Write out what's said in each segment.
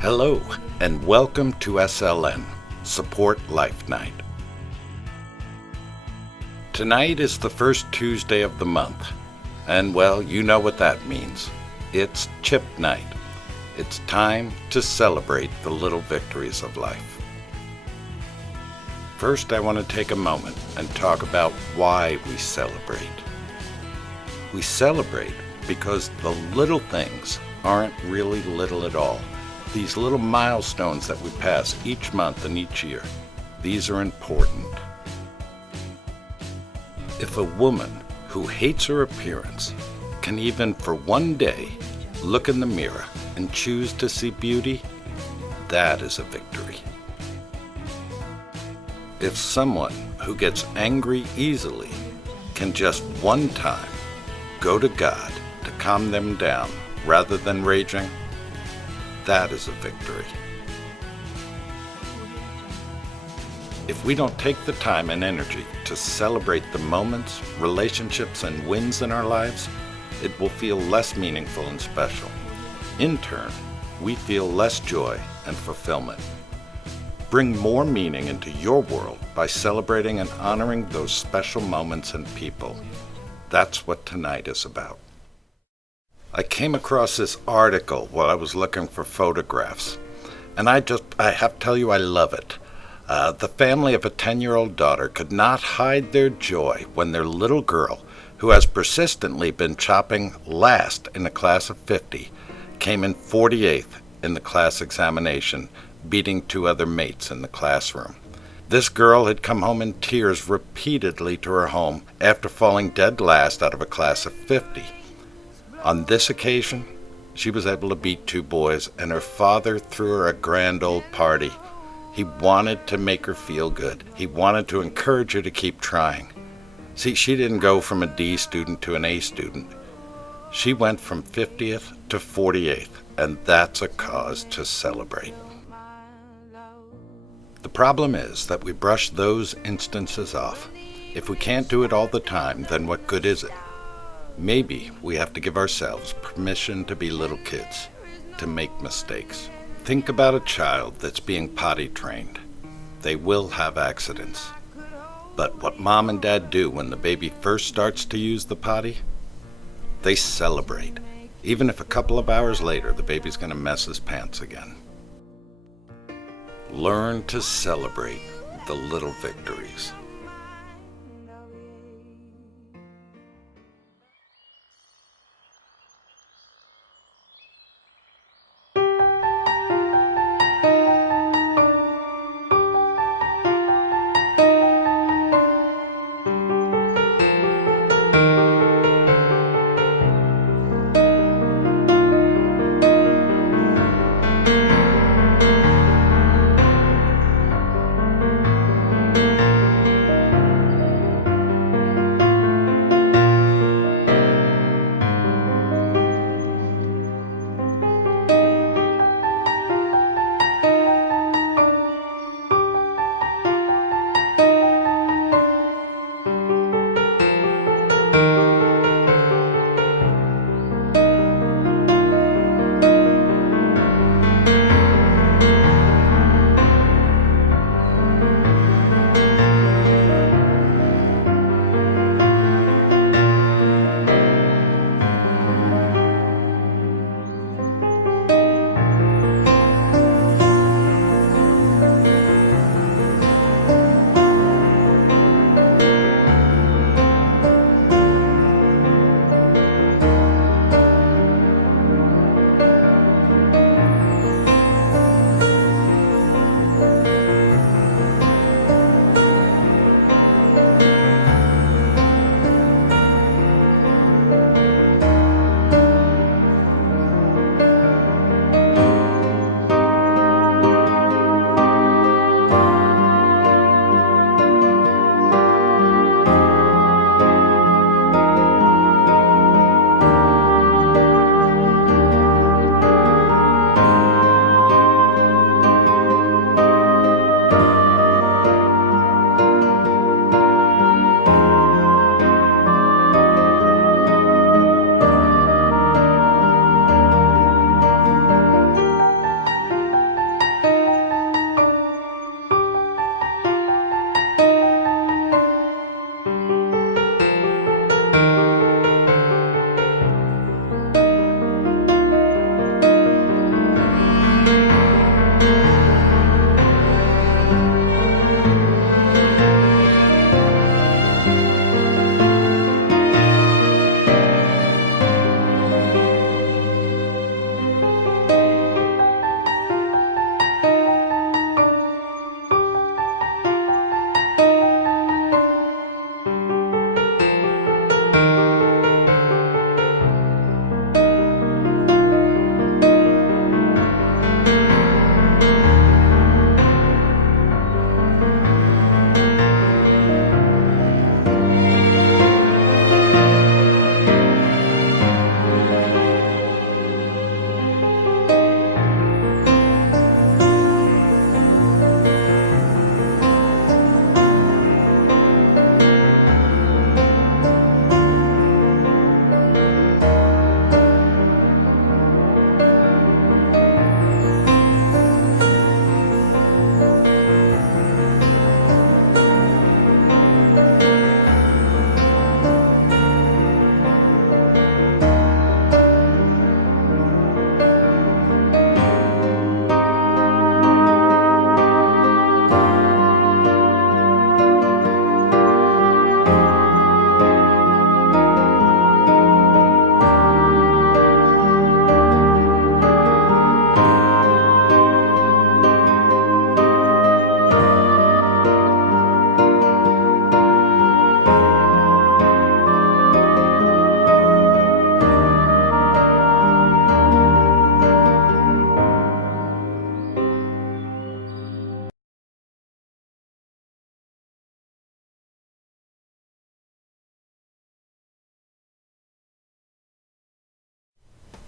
Hello, and welcome to SLN, Support Life Night. Tonight is the first Tuesday of the month, and well, you know what that means. It's Chip Night. It's time to celebrate the little victories of life. First, I want to take a moment and talk about why we celebrate. We celebrate because the little things aren't really little at all. These little milestones that we pass each month and each year, these are important. If a woman who hates her appearance can even for one day look in the mirror and choose to see beauty, that is a victory. If someone who gets angry easily can just one time go to God to calm them down rather than raging, that is a victory. If we don't take the time and energy to celebrate the moments, relationships, and wins in our lives, it will feel less meaningful and special. In turn, we feel less joy and fulfillment. Bring more meaning into your world by celebrating and honoring those special moments and people. That's what tonight is about. I came across this article while I was looking for photographs, and I have to tell you I love it. The family of a 10-year-old daughter could not hide their joy when their little girl, who has persistently been chopping last in a class of 50, came in 48th in the class examination, beating two other mates in the classroom. This girl had come home in tears repeatedly to her home after falling dead last out of a class of 50. On this occasion, she was able to beat two boys, and her father threw her a grand old party. He wanted to make her feel good. He wanted to encourage her to keep trying. See, she didn't go from a D student to an A student. She went from 50th to 48th, and that's a cause to celebrate. The problem is that we brush those instances off. If we can't do it all the time, then what good is it? Maybe we have to give ourselves permission to be little kids, to make mistakes. Think about a child that's being potty trained. They will have accidents. But what mom and dad do when the baby first starts to use the potty? They celebrate, even if a couple of hours later the baby's going to mess his pants again. Learn to celebrate the little victories.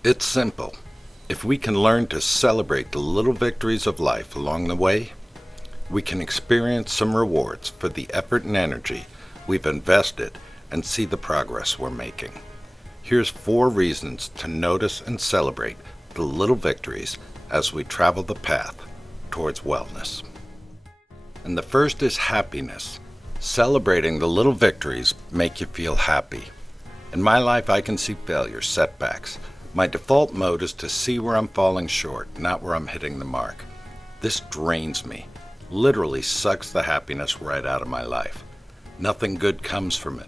It's simple. If we can learn to celebrate the little victories of life along the way, we can experience some rewards for the effort and energy we've invested and see the progress we're making. Here's 4 reasons to notice and celebrate the little victories as we travel the path towards wellness. And the first is happiness. Celebrating the little victories make you feel happy. In my life, I can see failures, setbacks. My default mode is to see where I'm falling short, not where I'm hitting the mark. This drains me, literally sucks the happiness right out of my life. Nothing good comes from it.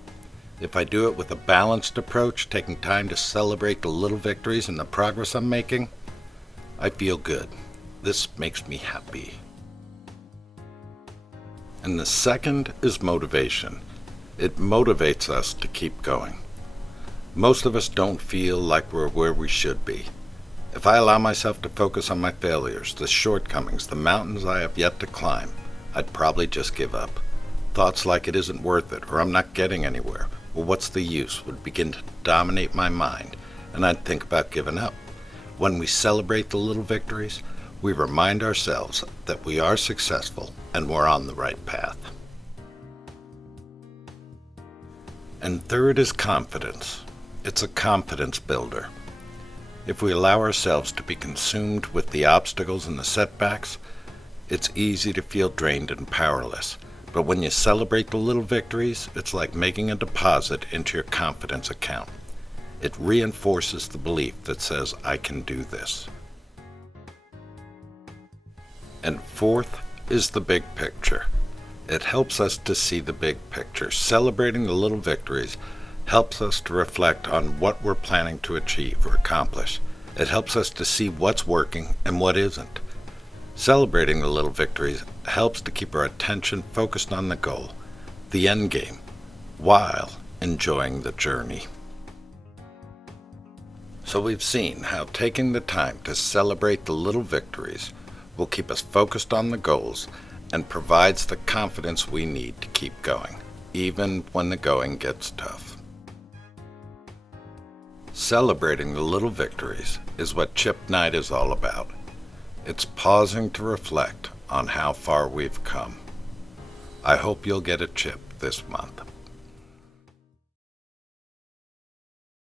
If I do it with a balanced approach, taking time to celebrate the little victories and the progress I'm making, I feel good. This makes me happy. And the second is motivation. It motivates us to keep going. Most of us don't feel like we're where we should be. If I allow myself to focus on my failures, the shortcomings, the mountains I have yet to climb, I'd probably just give up. Thoughts like it isn't worth it, or I'm not getting anywhere, or what's the use, would begin to dominate my mind, and I'd think about giving up. When we celebrate the little victories, we remind ourselves that we are successful and we're on the right path. And third is confidence. It's a confidence builder. If we allow ourselves to be consumed with the obstacles and the setbacks, it's easy to feel drained and powerless. But when you celebrate the little victories, it's like making a deposit into your confidence account. It reinforces the belief that says, I can do this. And fourth is the big picture. It helps us to see the big picture. Celebrating the little victories helps us to reflect on what we're planning to achieve or accomplish. It helps us to see what's working and what isn't. Celebrating the little victories helps to keep our attention focused on the goal, the end game, while enjoying the journey. So we've seen how taking the time to celebrate the little victories will keep us focused on the goals and provides the confidence we need to keep going, even when the going gets tough. Celebrating the little victories is what Chip Night is all about. It's pausing to reflect on how far we've come. I hope you'll get a chip this month.